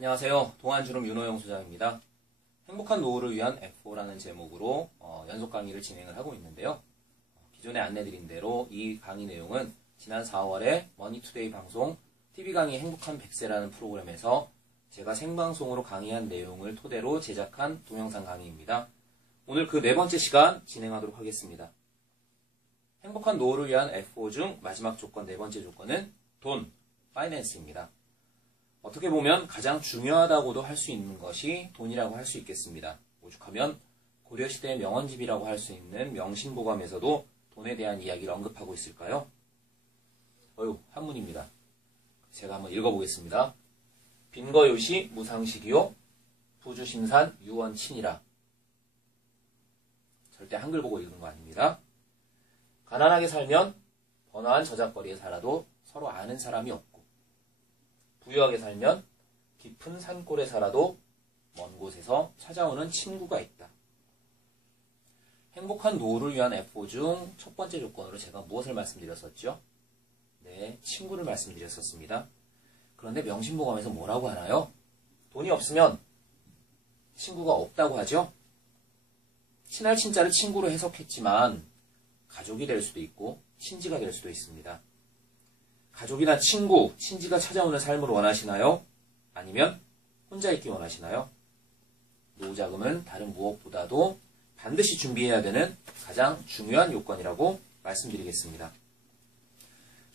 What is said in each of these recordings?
안녕하세요. 동안주름 윤호영 소장입니다. 행복한 노후를 위한 F4라는 제목으로 어, 연속 강의를 진행을 하고 있는데요. 어, 기존에 안내드린 대로 이 강의 내용은 지난 4월에 머니투데이 방송 TV 강의 행복한 100세라는 프로그램에서 제가 생방송으로 강의한 내용을 토대로 제작한 동영상 강의입니다. 오늘 그 네 번째 시간 진행하도록 하겠습니다. 행복한 노후를 위한 F4 중 마지막 조건 네 번째 조건은 돈, 파이낸스입니다. 어떻게 보면 가장 중요하다고도 할 수 있는 것이 돈이라고 할 수 있겠습니다. 오죽하면 고려시대 명언집이라고 할 수 있는 명신보감에서도 돈에 대한 이야기를 언급하고 있을까요? 어휴, 한문입니다. 제가 한번 읽어보겠습니다. 빈거요시 무상식이요 부주심산 유원친이라 절대 한글 보고 읽은 거 아닙니다. 가난하게 살면 번화한 저작거리에 살아도 서로 아는 사람이 없고 부유하게 살면 깊은 산골에 살아도 먼 곳에서 찾아오는 친구가 있다. 행복한 노후를 위한 F4 중첫 번째 조건으로 제가 무엇을 말씀드렸었죠? 네, 친구를 말씀드렸었습니다. 그런데 명심보감에서 뭐라고 하나요? 돈이 없으면 친구가 없다고 하죠? 친할 친자를 친구로 해석했지만 가족이 될 수도 있고 친지가 될 수도 있습니다. 가족이나 친구, 친지가 찾아오는 삶을 원하시나요? 아니면 혼자 있기 원하시나요? 노후자금은 다른 무엇보다도 반드시 준비해야 되는 가장 중요한 요건이라고 말씀드리겠습니다.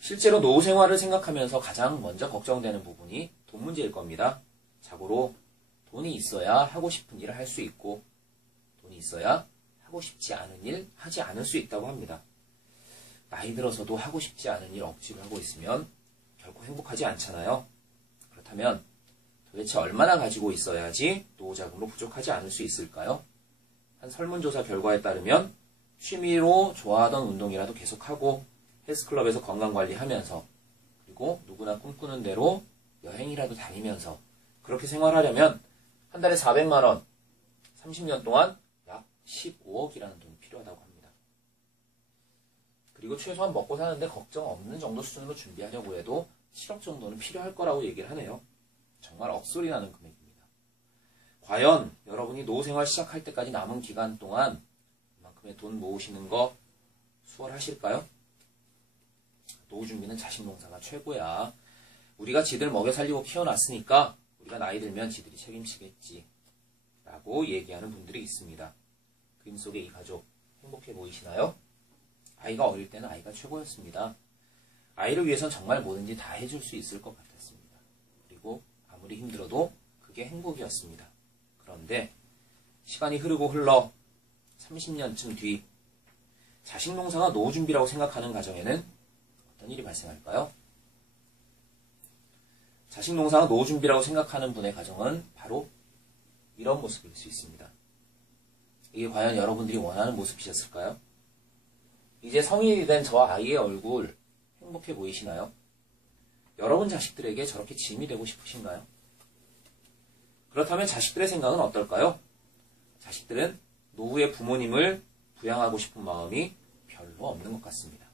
실제로 노후 생활을 생각하면서 가장 먼저 걱정되는 부분이 돈 문제일 겁니다. 자고로 돈이 있어야 하고 싶은 일을 할 수 있고 돈이 있어야 하고 싶지 않은 일 하지 않을 수 있다고 합니다. 나이 들어서도 하고 싶지 않은 일 억지로 하고 있으면 결코 행복하지 않잖아요. 그렇다면 도대체 얼마나 가지고 있어야지 노후 자금으로 부족하지 않을 수 있을까요? 한 설문조사 결과에 따르면 취미로 좋아하던 운동이라도 계속하고 헬스클럽에서 건강관리하면서 그리고 누구나 꿈꾸는 대로 여행이라도 다니면서 그렇게 생활하려면 한 달에 400만원, 30년 동안 약 15억이라는 돈이 필요하다고 합니다. 그리고 최소한 먹고 사는데 걱정 없는 정도 수준으로 준비하려고 해도 7억 정도는 필요할 거라고 얘기를 하네요. 정말 억소리 나는 금액입니다. 과연 여러분이 노후생활 시작할 때까지 남은 기간 동안 이만큼의 돈 모으시는 거 수월하실까요? 노후 준비는 자식 농사가 최고야. 우리가 지들 먹여 살리고 키워놨으니까 우리가 나이 들면 지들이 책임지겠지. 라고 얘기하는 분들이 있습니다. 그림 속의 이 가족 행복해 보이시나요? 아이가 어릴 때는 아이가 최고였습니다. 아이를 위해선 정말 뭐든지 다 해줄 수 있을 것 같았습니다. 그리고 아무리 힘들어도 그게 행복이었습니다. 그런데 시간이 흐르고 흘러 30년쯤 뒤 자식 농사가 노후 준비라고 생각하는 가정에는 어떤 일이 발생할까요? 자식 농사가 노후 준비라고 생각하는 분의 가정은 바로 이런 모습일 수 있습니다. 이게 과연 여러분들이 원하는 모습이셨을까요? 이제 성인이 된 저 아이의 얼굴 행복해 보이시나요? 여러분 자식들에게 저렇게 짐이 되고 싶으신가요? 그렇다면 자식들의 생각은 어떨까요? 자식들은 노후의 부모님을 부양하고 싶은 마음이 별로 없는 것 같습니다.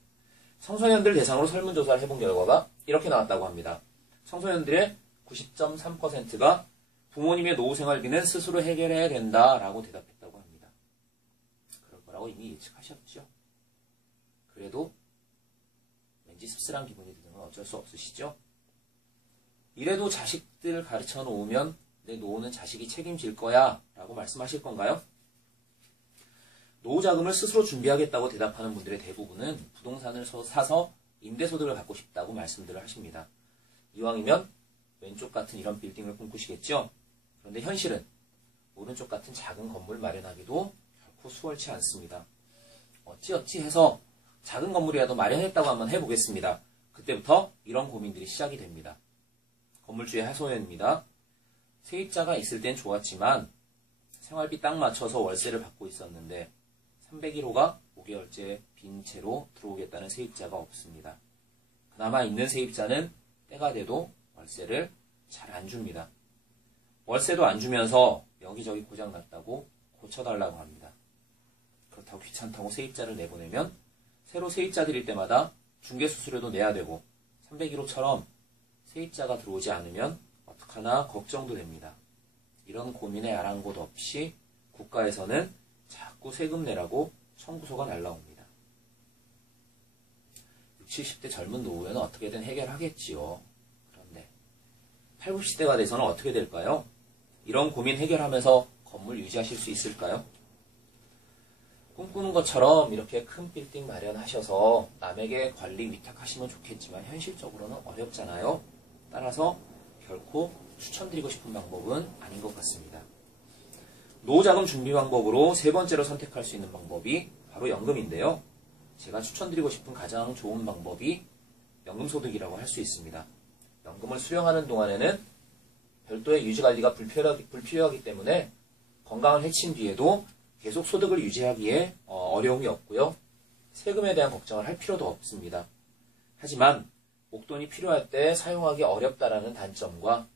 청소년들 대상으로 설문조사를 해본 결과가 이렇게 나왔다고 합니다. 청소년들의 90.3%가 부모님의 노후 생활비는 스스로 해결해야 된다라고 대답했다고 합니다. 그럴 거라고 이미 예측하셨죠? 그래도 왠지 씁쓸한 기분이 드는 건 어쩔 수 없으시죠? 이래도 자식들 가르쳐 놓으면 내 노후는 자식이 책임질 거야 라고 말씀하실 건가요? 노후 자금을 스스로 준비하겠다고 대답하는 분들의 대부분은 부동산을 사서 임대소득을 갖고 싶다고 말씀들을 하십니다. 이왕이면 왼쪽 같은 이런 빌딩을 꿈꾸시겠죠? 그런데 현실은 오른쪽 같은 작은 건물 마련하기도 결코 수월치 않습니다. 어찌어찌 해서 작은 건물이라도 마련했다고 한번 해보겠습니다. 그때부터 이런 고민들이 시작이 됩니다. 건물주의 하소연입니다. 세입자가 있을 땐 좋았지만 생활비 딱 맞춰서 월세를 받고 있었는데 301호가 5개월째 빈 채로 들어오겠다는 세입자가 없습니다. 그나마 있는 세입자는 때가 돼도 월세를 잘 안 줍니다. 월세도 안 주면서 여기저기 고장났다고 고쳐달라고 합니다. 그렇다고 귀찮다고 세입자를 내보내면 새로 세입자 들일 때마다 중개 수수료도 내야 되고 301호처럼 세입자가 들어오지 않으면 어떡하나 걱정도 됩니다. 이런 고민에 아랑곳 없이 국가에서는 자꾸 세금 내라고 청구서가 날라옵니다. 60, 70대 젊은 노후에는 어떻게든 해결하겠지요. 그런데 80, 90대가 돼서는 어떻게 될까요? 이런 고민 해결하면서 건물 유지하실 수 있을까요? 꿈꾸는 것처럼 이렇게 큰 빌딩 마련하셔서 남에게 관리 위탁하시면 좋겠지만 현실적으로는 어렵잖아요. 따라서 결코 추천드리고 싶은 방법은 아닌 것 같습니다. 노후자금 준비 방법으로 세 번째로 선택할 수 있는 방법이 바로 연금인데요. 제가 추천드리고 싶은 가장 좋은 방법이 연금소득이라고 할 수 있습니다. 연금을 수령하는 동안에는 별도의 유지관리가 불필요하기, 때문에 건강을 해친 뒤에도 계속 소득을 유지하기에 어, 어려움이 없고요. 세금에 대한 걱정을 할 필요도 없습니다. 하지만 목돈이 필요할 때 사용하기 어렵다라는 단점과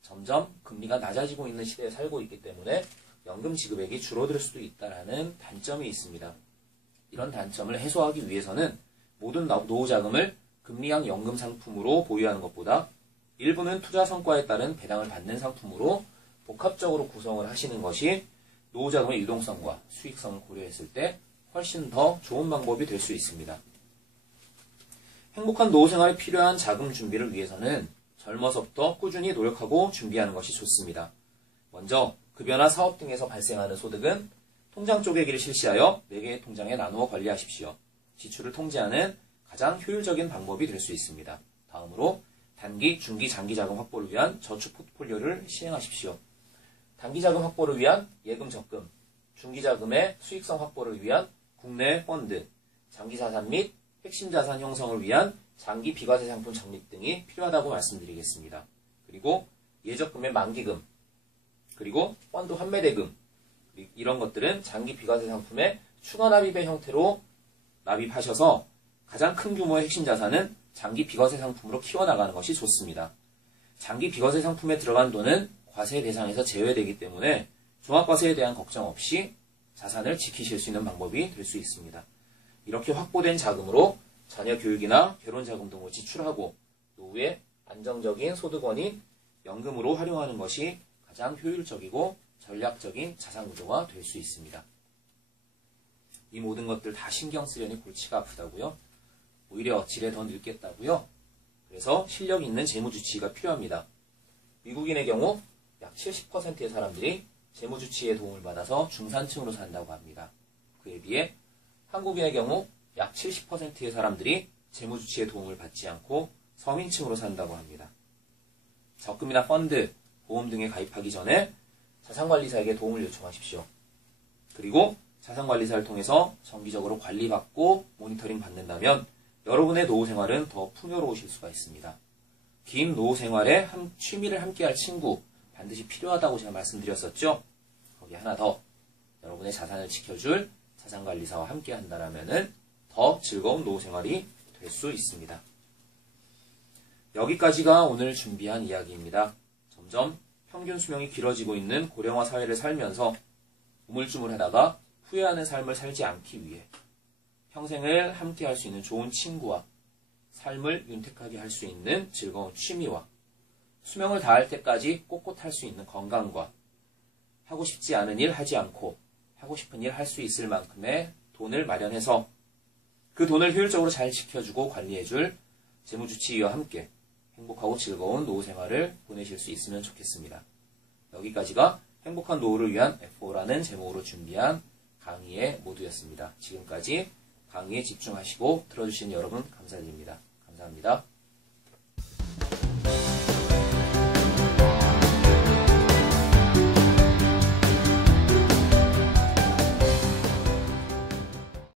점점 금리가 낮아지고 있는 시대에 살고 있기 때문에 연금 지급액이 줄어들 수도 있다라는 단점이 있습니다. 이런 단점을 해소하기 위해서는 모든 노후 자금을 금리형 연금 상품으로 보유하는 것보다 일부는 투자 성과에 따른 배당을 받는 상품으로 복합적으로 구성을 하시는 것이 노후 자금의 유동성과 수익성을 고려했을 때 훨씬 더 좋은 방법이 될 수 있습니다. 행복한 노후 생활에 필요한 자금 준비를 위해서는 젊어서부터 꾸준히 노력하고 준비하는 것이 좋습니다. 먼저 급여나 사업 등에서 발생하는 소득은 통장 쪼개기를 실시하여 4개의 통장에 나누어 관리하십시오. 지출을 통제하는 가장 효율적인 방법이 될 수 있습니다. 다음으로 단기, 중기, 장기 자금 확보를 위한 저축 포트폴리오를 시행하십시오. 단기 자금 확보를 위한 예금 적금, 중기 자금의 수익성 확보를 위한 국내 펀드, 장기 자산 및 핵심 자산 형성을 위한 장기 비과세 상품 적립 등이 필요하다고 말씀드리겠습니다. 그리고 예적금의 만기금, 그리고 펀드 환매 대금 이런 것들은 장기 비과세 상품의 추가 납입의 형태로 납입하셔서 가장 큰 규모의 핵심 자산은 장기 비과세 상품으로 키워나가는 것이 좋습니다. 장기 비과세 상품에 들어간 돈은 과세 대상에서 제외되기 때문에 종합과세에 대한 걱정 없이 자산을 지키실 수 있는 방법이 될 수 있습니다. 이렇게 확보된 자금으로 자녀 교육이나 결혼 자금 등을 지출하고 노후에 안정적인 소득원인 연금으로 활용하는 것이 가장 효율적이고 전략적인 자산 구조가 될 수 있습니다. 이 모든 것들 다 신경 쓰려니 골치가 아프다고요? 오히려 질에 더 늙겠다고요? 그래서 실력 있는 재무 주치의가 필요합니다. 미국인의 경우 약 70%의 사람들이 재무주치의 도움을 받아서 중산층으로 산다고 합니다. 그에 비해 한국인의 경우 약 70%의 사람들이 재무주치의 도움을 받지 않고 서민층으로 산다고 합니다. 적금이나 펀드, 보험 등에 가입하기 전에 자산관리사에게 도움을 요청하십시오. 그리고 자산관리사를 통해서 정기적으로 관리받고 모니터링 받는다면 여러분의 노후 생활은 더 풍요로우실 수가 있습니다. 긴 노후 생활에 취미를 함께할 친구 반드시 필요하다고 제가 말씀드렸었죠. 거기 하나 더 여러분의 자산을 지켜줄 자산관리사와 함께 한다면 더 즐거운 노후 생활이 될 수 있습니다. 여기까지가 오늘 준비한 이야기입니다. 점점 평균 수명이 길어지고 있는 고령화 사회를 살면서 우물쭈물하다가 후회하는 삶을 살지 않기 위해 평생을 함께 할 수 있는 좋은 친구와 삶을 윤택하게 할 수 있는 즐거운 취미와 수명을 다할 때까지 꼿꼿할 수 있는 건강과 하고 싶지 않은 일 하지 않고 하고 싶은 일 할 수 있을 만큼의 돈을 마련해서 그 돈을 효율적으로 잘 지켜주고 관리해줄 재무주치의와 함께 행복하고 즐거운 노후 생활을 보내실 수 있으면 좋겠습니다. 여기까지가 행복한 노후를 위한 F4라는 제목으로 준비한 강의의 모두였습니다. 지금까지 강의에 집중하시고 들어주신 여러분 감사드립니다. 감사합니다.